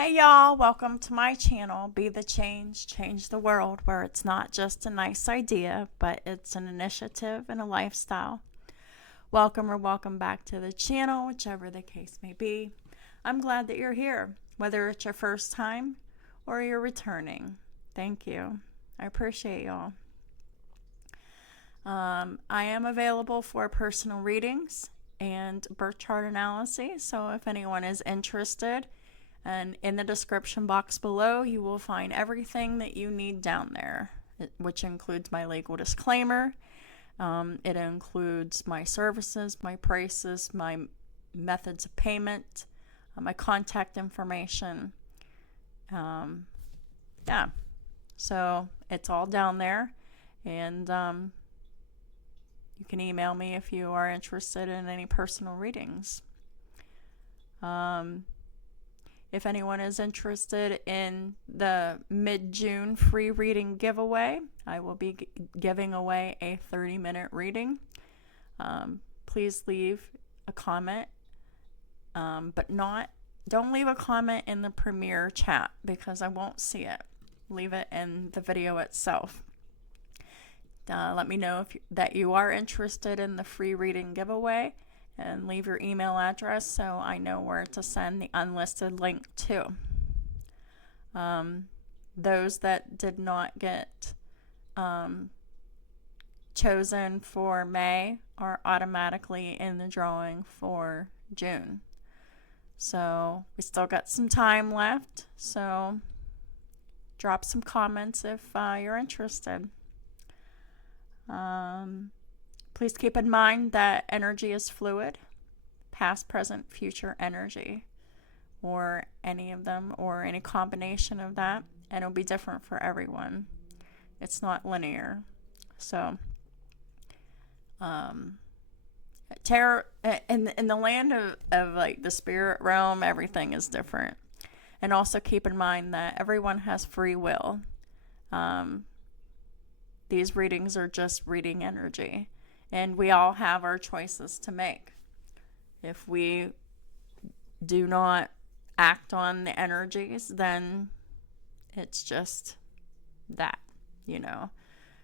Hey y'all, welcome to my channel, Be the Change, Change the World, where it's not just a nice idea, but it's an initiative and a lifestyle. Welcome back to the channel, whichever the case may be. I'm glad that you're here, whether it's your first time or you're returning. Thank you. I appreciate y'all. I am available for personal readings and birth chart analysis, so if anyone is interested, and in the description box below, you will find everything that you need down there, which includes my legal disclaimer. It includes my services, my prices, my methods of payment, my contact information. Yeah, so it's all down there. And you can email me if you are interested in any personal readings. If anyone is interested in the mid-June free reading giveaway, I will be giving away a 30-minute reading. Please leave a comment, but don't leave a comment in the premiere chat because I won't see it. Leave it in the video itself. Let me know that you are interested in the free reading giveaway, and leave your email address so I know where to send the unlisted link to. Those that did not get chosen for May are automatically in the drawing for June. So we still got some time left, so drop some comments if you're interested. Please keep in mind that energy is fluid, past, present, future energy, or any of them, or any combination of that, and it'll be different for everyone. It's not linear. So, tarot, in the land of like the spirit realm, everything is different. And also keep in mind that everyone has free will. These readings are just reading energy. And we all have our choices to make. If we do not act on the energies, then it's just that,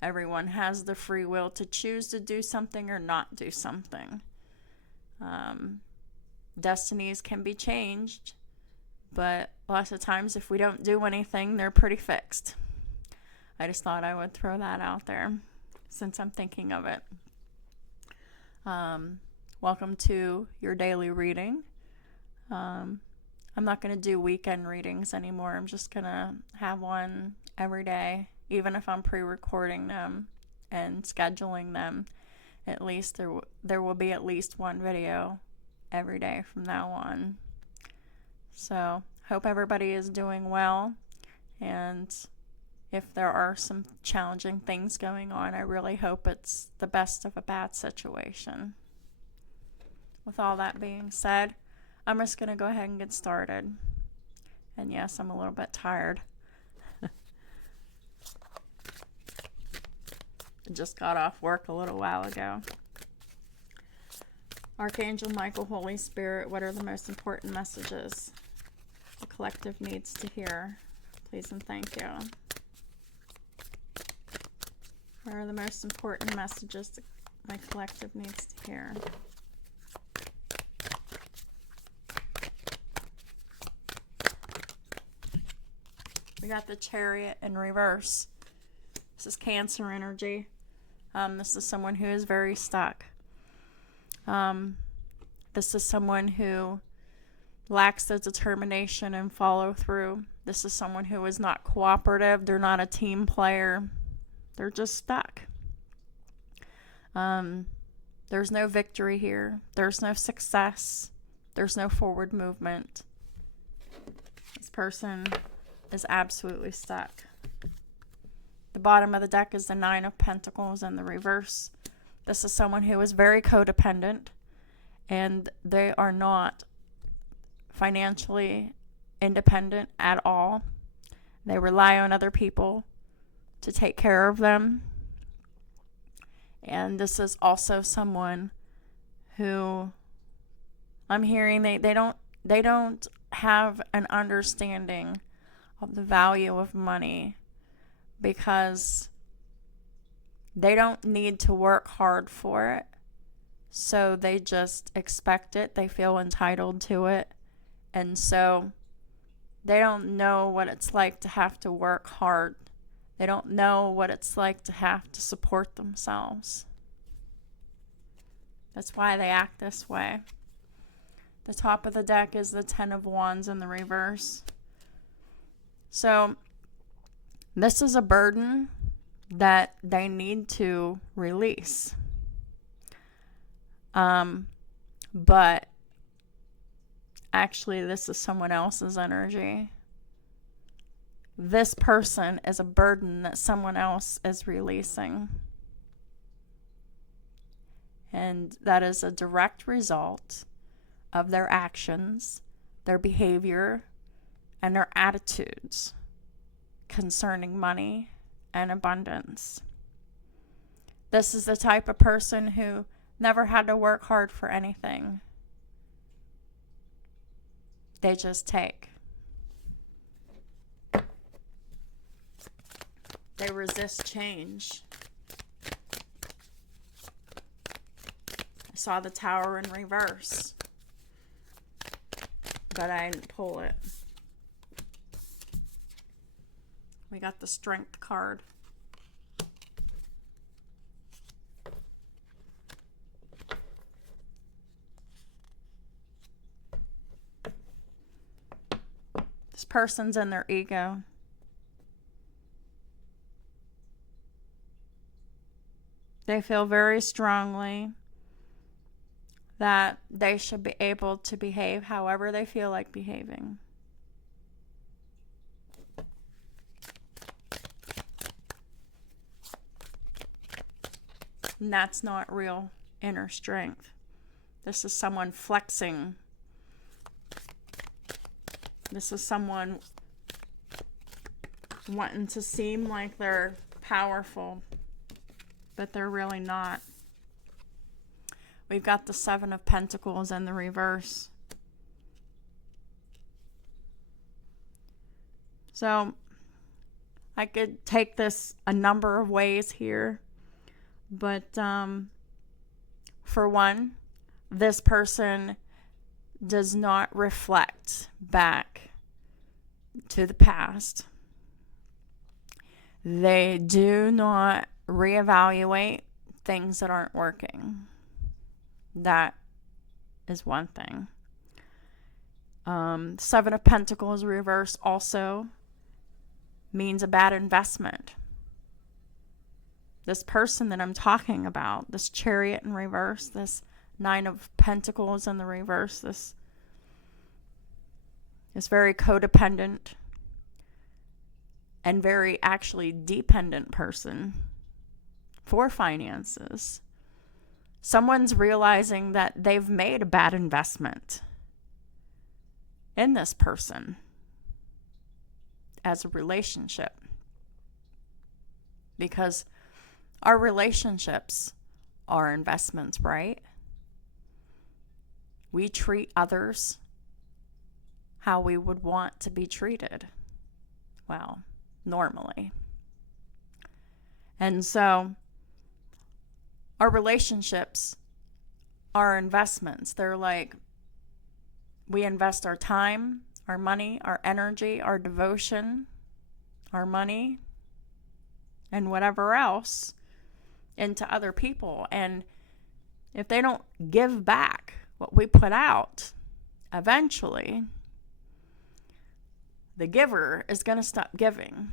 Everyone has the free will to choose to do something or not do something. Destinies can be changed, but lots of times if we don't do anything, they're pretty fixed. I just thought I would throw that out there since I'm thinking of it. Welcome to your daily reading. I'm not going to do weekend readings anymore. I'm just going to have one every day, even if I'm pre-recording them and scheduling them. At least there will be at least one video every day from now on. So, hope everybody is doing well, and if there are some challenging things going on, I really hope it's the best of a bad situation. With all that being said, I'm just going to go ahead and get started. And yes, I'm a little bit tired. I just got off work a little while ago. Archangel Michael, Holy Spirit, what are the most important messages the collective needs to hear? Please and thank you. What are the most important messages that my collective needs to hear? We got the Chariot in reverse. This is Cancer energy. This is someone who is very stuck. This is someone who lacks the determination and follow through. This is someone who is not cooperative. They're not a team player. They're just stuck. There's no victory here. There's no success. There's no forward movement. This person is absolutely stuck. The bottom of the deck is the Nine of Pentacles in the reverse. This is someone who is very codependent, and they are not financially independent at all. They rely on other people to take care of them. And this is also someone who I'm hearing they They don't have an understanding of the value of money because they don't need to work hard for it. So they just expect it. They feel entitled to it. And so they don't know what it's like to have to work hard. They don't know what it's like to have to support themselves. That's why they act this way. The top of the deck is the Ten of Wands in the reverse. So this is a burden that they need to release. But actually, this is someone else's energy. This person is a burden that someone else is releasing. And that is a direct result of their actions, their behavior, and their attitudes concerning money and abundance. This is the type of person who never had to work hard for anything. They just take. They resist change. I saw the Tower in reverse, but I didn't pull it. We got the Strength card. This person's in their ego. They feel very strongly that they should be able to behave however they feel like behaving. And that's not real inner strength. This is someone flexing. This is someone wanting to seem like they're powerful, but they're really not. We've got the Seven of Pentacles in the reverse. So I could take this a number of ways here. But for one, this person does not reflect back to the past. They do not reevaluate things that aren't working. That is one thing. Seven of Pentacles reverse also means a bad investment. This person that I'm talking about, this Chariot in reverse, this Nine of Pentacles in the reverse, this is very codependent and very actually dependent person for finances. Someone's realizing that they've made a bad investment in this person as a relationship. Because our relationships are investments, right? We treat others how we would want to be treated. Well, normally. And so our relationships are investments. They're like, we invest our time, our money, our energy, our devotion, our money, and whatever else into other people. And if they don't give back what we put out, eventually the giver is going to stop giving.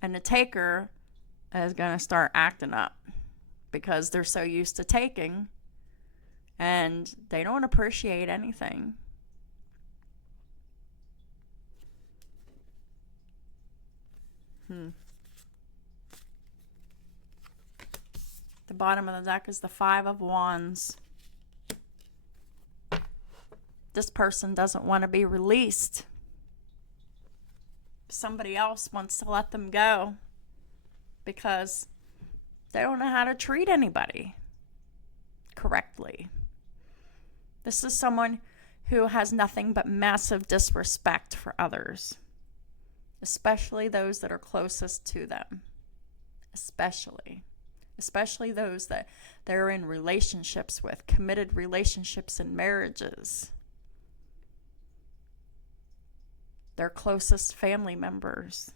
And the taker is going to start acting up because they're so used to taking and they don't appreciate anything. The bottom of the deck is the Five of Wands. This person doesn't want to be released. Somebody else wants to let them go because they don't know how to treat anybody correctly. This is someone who has nothing but massive disrespect for others, especially those that are closest to them. Especially those that they're in relationships with, committed relationships and marriages. Their closest family members.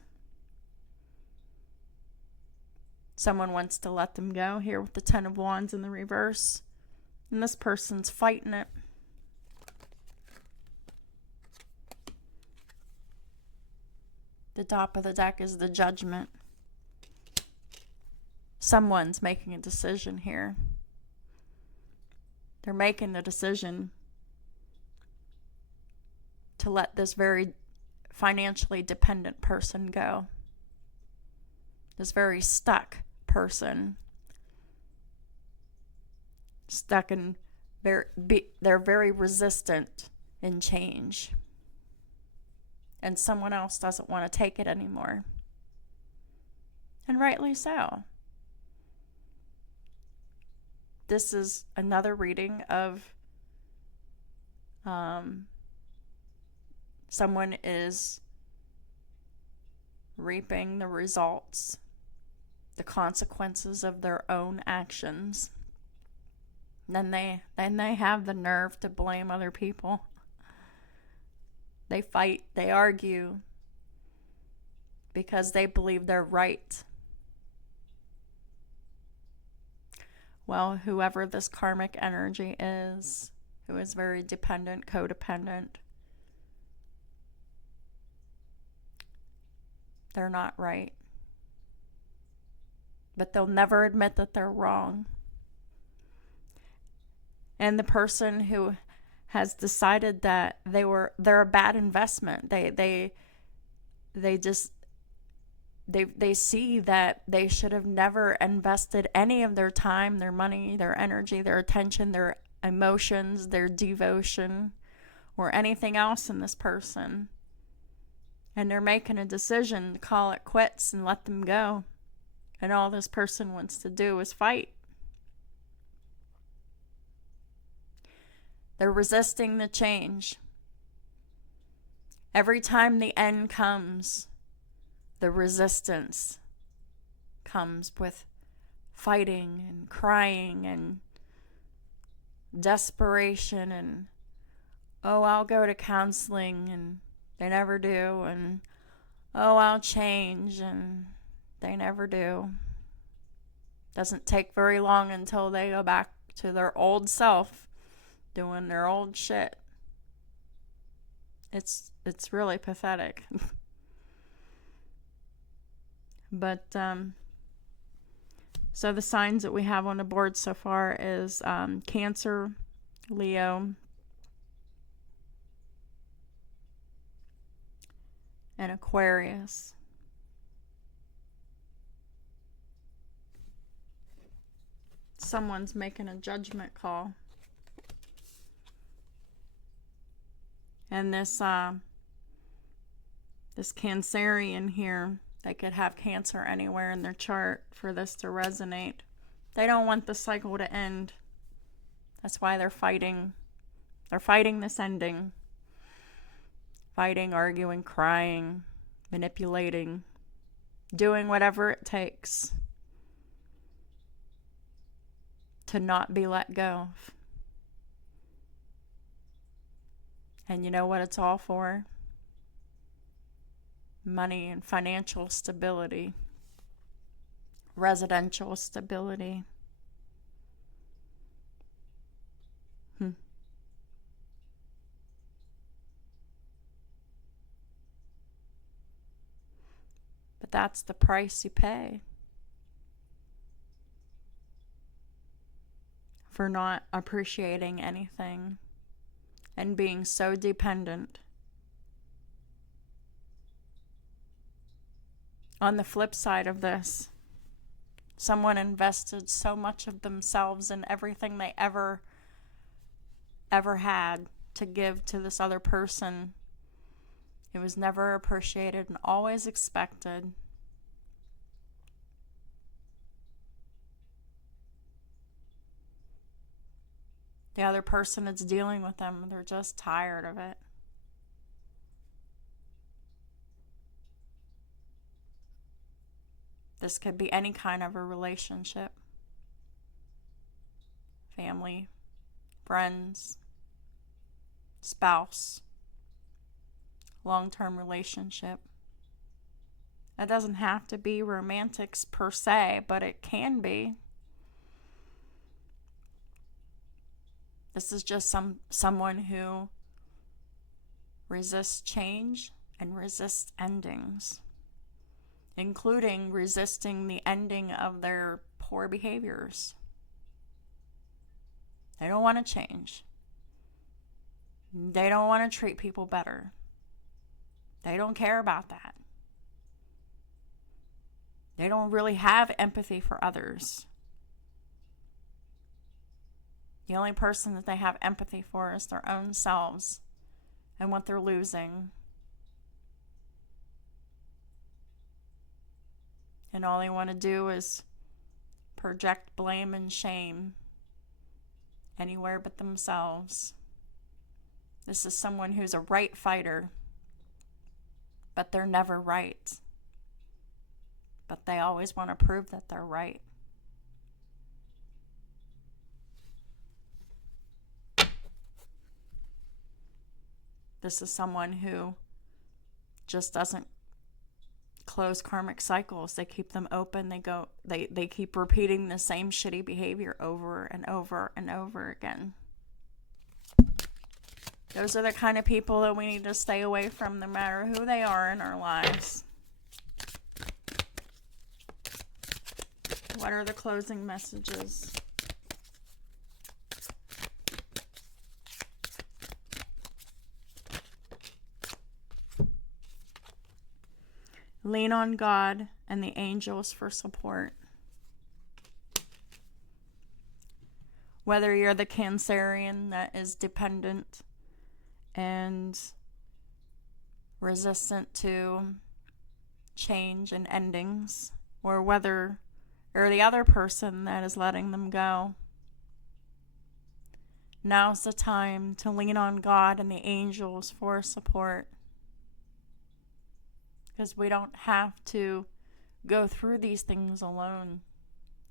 Someone wants to let them go here with the Ten of Wands in the reverse. And this person's fighting it. The top of the deck is the Judgment. Someone's making a decision here. They're making the decision to let this very financially dependent person go. This very stuck person. Stuck in, they're very resistant in change. And someone else doesn't want to take it anymore. And rightly so. This is another reading of someone is reaping the results, the consequences of their own actions. Then they have the nerve to blame other people. They fight, they argue because they believe they're right. Well, whoever this karmic energy is, who is very dependent, codependent, they're not right. But they'll never admit that they're wrong. And the person who has decided that they're a bad investment. They see that they should have never invested any of their time, their money, their energy, their attention, their emotions, their devotion, or anything else in this person. And they're making a decision to call it quits and let them go. And all this person wants to do is fight. They're resisting the change. Every time the end comes, the resistance comes with fighting and crying and desperation and, oh, I'll go to counseling, and they never do, and oh, I'll change, and they never do. Doesn't take very long until they go back to their old self, doing their old shit. It's really pathetic. But so the signs that we have on the board so far is Cancer, Leo, and Aquarius. Someone's making a judgment call. And this Cancerian here, they could have Cancer anywhere in their chart for this to resonate. They don't want the cycle to end. That's why they're fighting. They're fighting this ending. Fighting, arguing, crying, manipulating, doing whatever it takes to not be let go. And you know what it's all for? Money and financial stability, residential stability. But that's the price you pay for not appreciating anything and being so dependent. On the flip side of this, someone invested so much of themselves in everything they ever had to give to this other person. It was never appreciated and always expected. The other person that's dealing with them, they're just tired of it. This could be any kind of a relationship. Family, friends, spouse, long-term relationship. It doesn't have to be romantics per se, but it can be. This is just someone who resists change and resists endings, including resisting the ending of their poor behaviors. They don't want to change. They don't want to treat people better. They don't care about that. They don't really have empathy for others. The only person that they have empathy for is their own selves and what they're losing. And all they want to do is project blame and shame anywhere but themselves. This is someone who's a right fighter, but they're never right. But they always want to prove that they're right. This is someone who just doesn't close karmic cycles. They keep them open. They keep repeating the same shitty behavior over and over and over again. Those are the kind of people that we need to stay away from, no matter who they are in our lives. What are the closing messages? Lean on God and the angels for support. Whether you're the Cancerian that is dependent and resistant to change and endings, or whether you're the other person that is letting them go, now's the time to lean on God and the angels for support. Because we don't have to go through these things alone,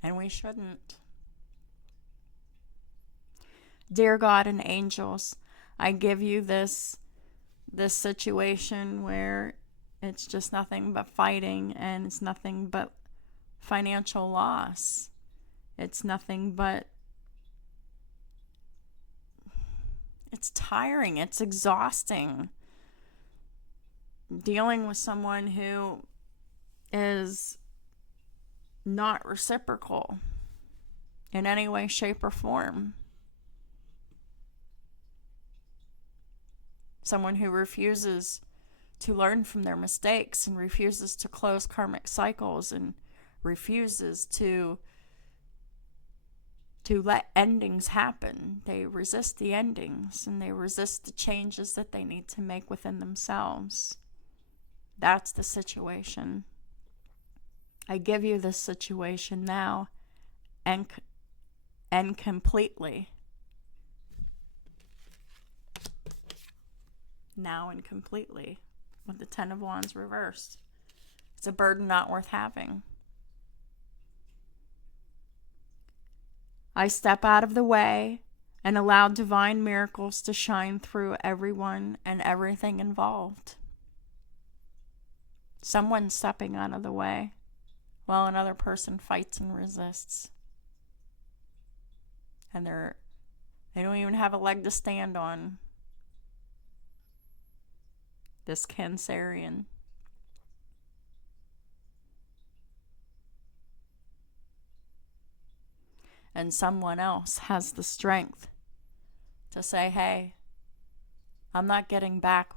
and we shouldn't. Dear God and angels, I give you this situation where it's just nothing but fighting, and it's nothing but financial loss. It's nothing but, it's tiring, it's exhausting. Dealing with someone who is not reciprocal in any way, shape, or form. Someone who refuses to learn from their mistakes and refuses to close karmic cycles and refuses to let endings happen. They resist the endings and they resist the changes that they need to make within themselves. That's the situation. I give you this situation now and completely. Now and completely. With the 10 of Wands reversed. It's a burden not worth having. I step out of the way and allow divine miracles to shine through everyone and everything involved. Someone's stepping out of the way while another person fights and resists. And they don't even have a leg to stand on. This Cancerian. And someone else has the strength to say, hey, I'm not getting back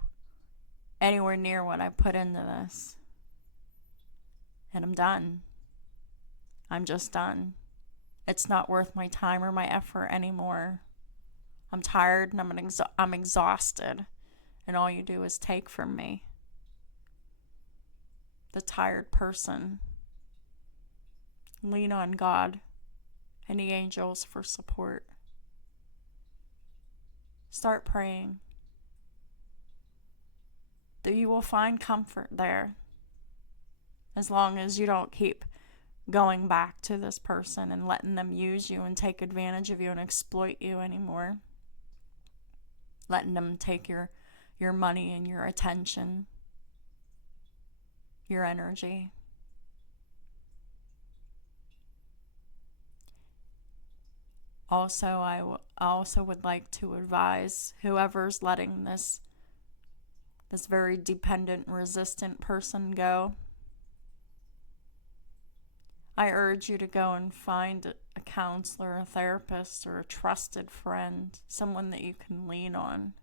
anywhere near what I put into this. And I'm done. I'm just done. It's not worth my time or my effort anymore. I'm tired and I'm exhausted. And all you do is take from me. The tired person. Lean on God and the angels for support. Start praying. That you will find comfort there, as long as you don't keep going back to this person and letting them use you and take advantage of you and exploit you anymore. Letting them take your money and your attention, your energy. Also, I also would like to advise whoever's letting this very dependent, resistant person go. I urge you to go and find a counselor, a therapist, or a trusted friend, someone that you can lean on.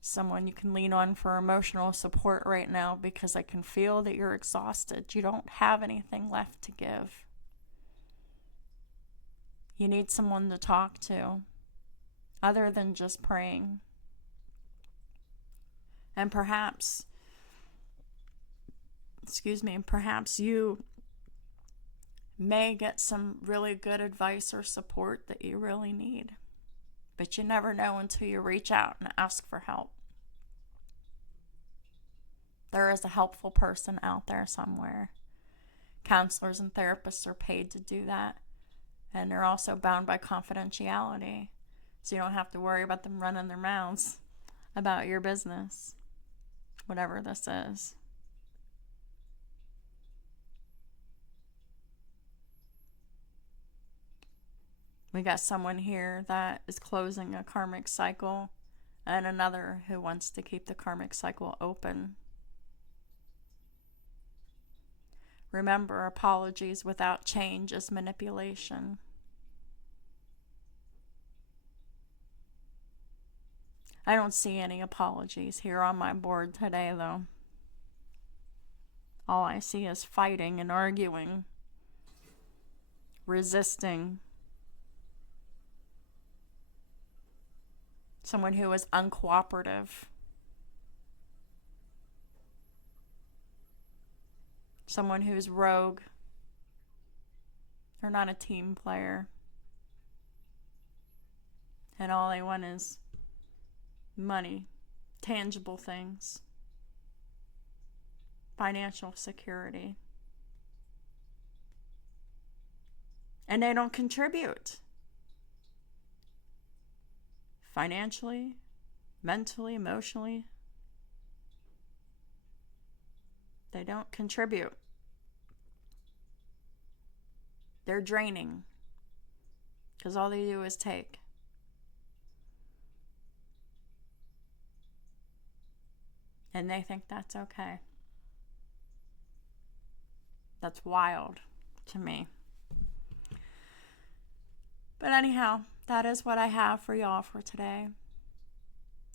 Someone you can lean on for emotional support right now, because I can feel that you're exhausted. You don't have anything left to give. You need someone to talk to, other than just praying. And perhaps you may get some really good advice or support that you really need. But you never know until you reach out and ask for help. There is a helpful person out there somewhere. Counselors and therapists are paid to do that. And they're also bound by confidentiality. So you don't have to worry about them running their mouths about your business, whatever this is. We got someone here that is closing a karmic cycle, and another who wants to keep the karmic cycle open. Remember, apologies without change is manipulation. I don't see any apologies here on my board today, though. All I see is fighting and arguing, resisting. Someone who is uncooperative. Someone who's rogue. They're not a team player. And all they want is money, tangible things, financial security. And they don't contribute. Financially, mentally, emotionally. They don't contribute. They're draining, because all they do is take. And they think that's okay. That's wild to me. But anyhow, that is what I have for y'all for today.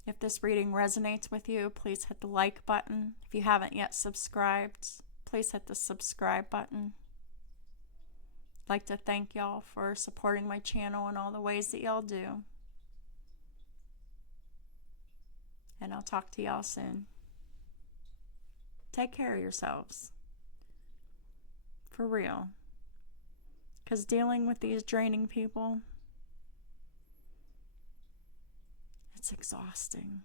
If this reading resonates with you, please hit the like button. If you haven't yet subscribed, please hit the subscribe button. I'd like to thank y'all for supporting my channel in all the ways that y'all do. And I'll talk to y'all soon. Take care of yourselves. For real. Because dealing with these draining people, it's exhausting.